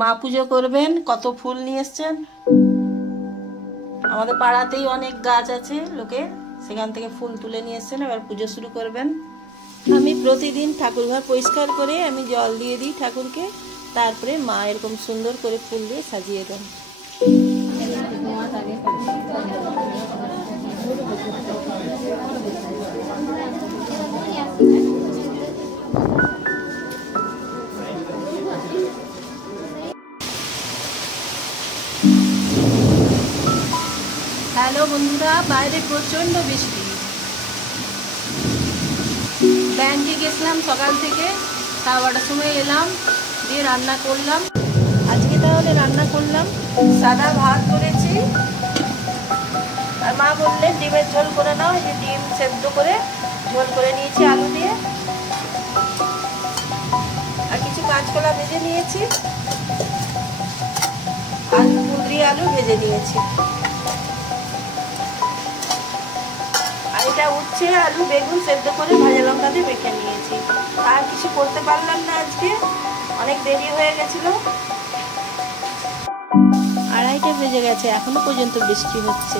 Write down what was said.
মা পুজো করবেন। কত ফুল নিয়ে এসছেন। আমাদের পাড়াতেই অনেক গাছ আছে লোকে, সেখান থেকে ফুল তুলে নিয়ে এসছেন। এবার পুজো শুরু করবেন। আমি প্রতিদিন ঠাকুর ঘর পরিষ্কার করে আমি জল দিয়ে দিই ঠাকুরকে, তারপরে মা এরকম সুন্দর করে ফুল দিয়ে সাজিয়ে দেন। হ্যালো বন্ধুরা, বাইরে প্রচন্ড বৃষ্টি। ব্যাংকে গেছিলাম সকাল থেকে, 12টার সময় এলাম, দিয়ে রান্না করলাম। আজকে তাহলে রান্না করলাম সাদা ভাত করেছি, আর মা বললেন ডিমের ঝোল করে নাও। এই যে ডিম সেদ্ধ করে ঝোল করে নিয়েছি আলু দিয়ে, আর কিছু কাঁচকলা ভেজে নিয়েছি, আর কুঁদরি আলু ভেজে নিয়েছি। আর এটা উচ্ছে আলু বেগুন সেদ্ধ করে ভাজা লঙ্কা দিয়ে মেখে নিয়েছি। আর কিছু করতে পারলাম না আজকে, অনেক দেরি হয়ে গেছিল। 2:30 বেজে গেছে, এখনো পর্যন্ত বৃষ্টি হচ্ছে।